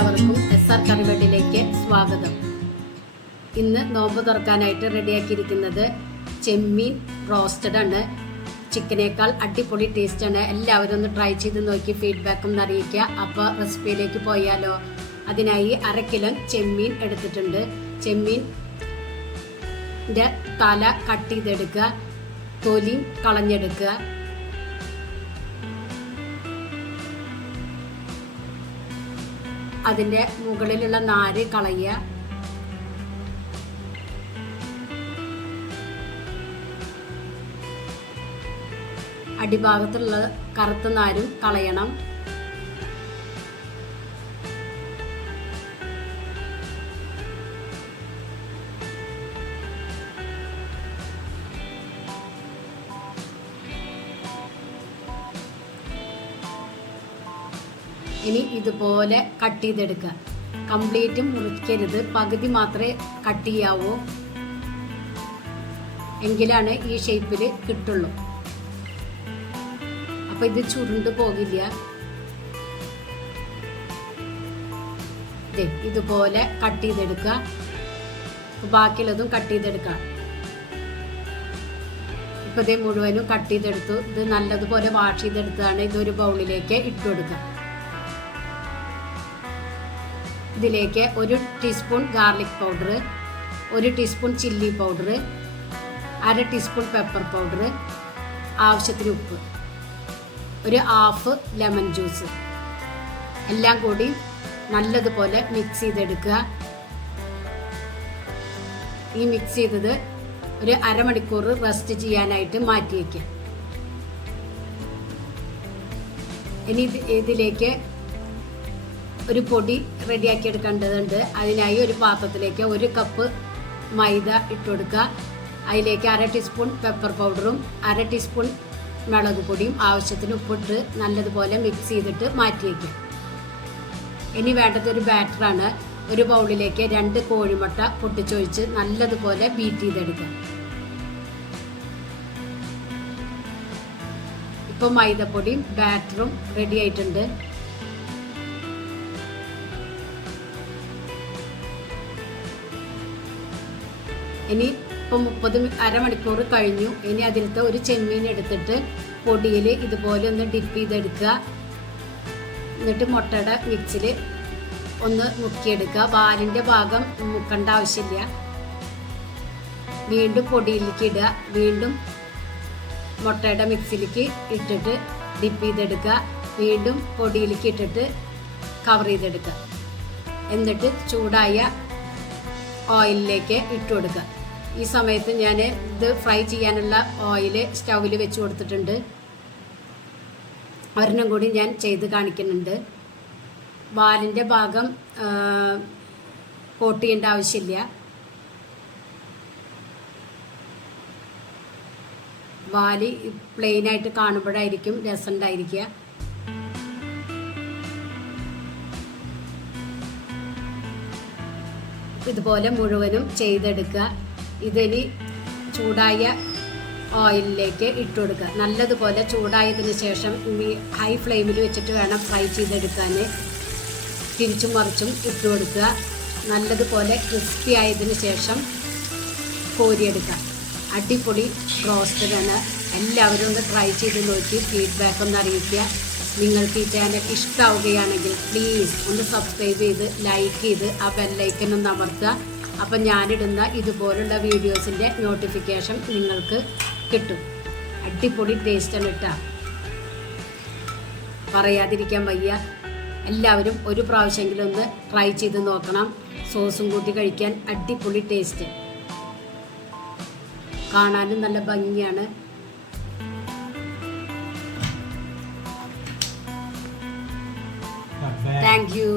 എല്ലാവർക്കും S R കറിവേട്ടിലേക്ക് സ്വാഗതം. ഇന്ന് നോമ്പ് തുറക്കാനായിട്ട് റെഡിയാക്കിയിരിക്കുന്നത് ചെമ്മീൻ റോസ്റ്റഡ് ആണ്. ചിക്കനേക്കാൾ അടിപൊളി ടേസ്റ്റ് ആണ്. എല്ലാവരും ഒന്ന് ട്രൈ ചെയ്ത് നോക്കി ഫീഡ്ബാക്കും അറിയിക്കുക. അപ്പോൾ റെസിപ്പിയിലേക്ക് പോയാലോ. അതിനായി അര കിലോ ചെമ്മീൻ എടുത്തിട്ടുണ്ട്. ചെമ്മീൻ തല കട്ട് ചെയ്തെടുക്കുക. തൊലി കളഞ്ഞെടുക്കുക. അതിന്റെ മുകളിലുള്ള നാര് കളയുക. അടിഭാഗത്തുള്ള കറുത്ത നാരും കളയണം. ഇനി ഇതുപോലെ കട്ട് ചെയ്തെടുക്കുക. കംപ്ലീറ്റ് മുറിക്കരുത്. പകുതി മാത്രമേ കട്ട് ചെയ്യാവൂ. എങ്കിലാണ് ഈ ഷേപ്പിൽ കിട്ടുള്ളൂ. അപ്പോൾ ഇത് ചുരുണ്ട് പോകില്ല. ഇതുപോലെ കട്ട് ചെയ്തെടുക്കുക. ബാക്കിയുള്ളതും കട്ട് ചെയ്തെടുക്കുക. ഇപ്പൊ ഇതേ മുഴുവനും കട്ട് ചെയ്തെടുത്തു. ഇത് നല്ലതുപോലെ വാഷ് ചെയ്തെടുത്തതാണ്. ഇതൊരു ബൗളിലേക്ക് ഇട്ട് കൊടുക്കുക. ഇതിലേക്ക് ഒരു ടീസ്പൂൺ ഗാർലിക് പൗഡർ ഒരു ടീസ്പൂൺ ചില്ലി പൗഡർ അര ടീസ്പൂൺ പെപ്പർ പൗഡർ ആവശ്യത്തിന് ഉപ്പ് ഒരു ഹാഫ് ലെമൺ ജ്യൂസ്. എല്ലാം കൂടി നല്ലതുപോലെ മിക്സ് ചെയ്തെടുക്കുക. ഈ മിക്സ് ചെയ്തത് ഒരു അരമണിക്കൂർ റെസ്റ്റ് ചെയ്യാനായിട്ട് മാറ്റി വയ്ക്കുക ഇനി ഇതിലേക്ക് ഒരു പൊടി റെഡിയാക്കി എടുക്കേണ്ടതുണ്ട്. അതിനായി ഒരു പാത്രത്തിലേക്ക് ഒരു കപ്പ് മൈദ ഇട്ട് കൊടുക്കുക. അതിലേക്ക് അര ടീസ്പൂൺ പെപ്പർ പൗഡറും അര ടീസ്പൂൺ മുളക് പൊടിയും ആവശ്യത്തിന് ഉപ്പിട്ട് നല്ലതുപോലെ മിക്സ് ചെയ്തിട്ട് മാറ്റി വയ്ക്കുക ഇനി വേണ്ടത് ഒരു ബാറ്ററാണ് ഒരു ബൗളിലേക്ക് രണ്ട് കോഴിമുട്ട പൊട്ടിച്ചൊഴിച്ച് നല്ലതുപോലെ ബീറ്റ് ചെയ്തെടുക്കുക. ഇപ്പം മൈദപ്പൊടിയും ബാറ്ററും റെഡി ആയിട്ടുണ്ട്. ഇനി ഇപ്പോൾ മുപ്പത് അരമണിക്കൂർ കഴിഞ്ഞു. ഇനി അതിലത്തെ ഒരു ചെമ്മീൻ എടുത്തിട്ട് പൊടിയിൽ ഇതുപോലെ ഒന്ന് ഡിപ്പ് ചെയ്തെടുക്കുക. എന്നിട്ട് മുട്ടയുടെ മിക്സിൽ ഒന്ന് മുക്കിയെടുക്കുക. വാലിന്റെ ഭാഗം മുക്കേണ്ട ആവശ്യമില്ല. വീണ്ടും പൊടിയിലേക്ക് ഇടുക. വീണ്ടും മുട്ടയുടെ മിക്സിലേക്ക് ഇട്ടിട്ട് ഡിപ്പ് ചെയ്തെടുക്കുക. വീണ്ടും പൊടിയിലേക്ക് ഇട്ടിട്ട് കവർ ചെയ്തെടുക്കുക. എന്നിട്ട് ചൂടായ ഓയിലിലേക്ക് ഇട്ട് കൊടുക്കുക ഈ സമയത്ത് ഞാൻ ഇത് ഫ്രൈ ചെയ്യാനുള്ള ഓയിൽ സ്റ്റൗവിൽ വെച്ച് കൊടുത്തിട്ടുണ്ട്. ഒരെണ്ണം കൂടി ഞാൻ ചെയ്ത് കാണിക്കുന്നുണ്ട്. വാലിന്റെ ഭാഗം കോട്ട് ചെയ്യേണ്ട ആവശ്യമില്ല. വാൽ പ്ലെയിനായിട്ട് കാണുമ്പോഴായിരിക്കും രസമുണ്ടായിരിക്കുക ഇതുപോലെ മുഴുവനും ചെയ്തെടുക്കുക. ഇതിനി ചൂടായ ഓയിലിലേക്ക് ഇട്ട് കൊടുക്കുക നല്ലതുപോലെ ചൂടായതിന് ശേഷം ഹൈ ഫ്ലെയിമിൽ വെച്ചിട്ട് വേണം ഫ്രൈ ചെയ്തെടുക്കാൻ. തിരിച്ചും മറിച്ചും ഇട്ട് കൊടുക്കുക നല്ലതുപോലെ ക്രിസ്പി ആയതിനു ശേഷം കോരിയെടുക്കുക. അടിപൊളി റോസ്റ്റഡാണ് എല്ലാവരും ഒന്ന് ട്രൈ ചെയ്ത് നോക്കി ഫീഡ്ബാക്ക് ഒന്ന് അറിയിക്കുക. നിങ്ങൾക്ക് ഈ ചാനൽ ഇഷ്ടമാവുകയാണെങ്കിൽ പ്ലീസ് ഒന്ന് സബ്സ്ക്രൈബ് ചെയ്ത് ലൈക്ക് ചെയ്ത് ആ ബെല്ലൈക്കൻ ഒന്ന് അമർത്തുക. അപ്പം ഞാനിടുന്ന ഇതുപോലുള്ള വീഡിയോസിന്റെ നോട്ടിഫിക്കേഷൻ നിങ്ങൾക്ക് കിട്ടും. അടിപൊളി ടേസ്റ്റാണ് കേട്ടോ പറയാതിരിക്കാൻ വയ്യ. എല്ലാവരും ഒരു പ്രാവശ്യമെങ്കിലും ഒന്ന് ട്രൈ ചെയ്ത് നോക്കണം. സോസും കൂട്ടി കഴിക്കാൻ അടിപൊളി ടേസ്റ്റ് കാണാനും നല്ല ഭംഗിയാണ്. Thank you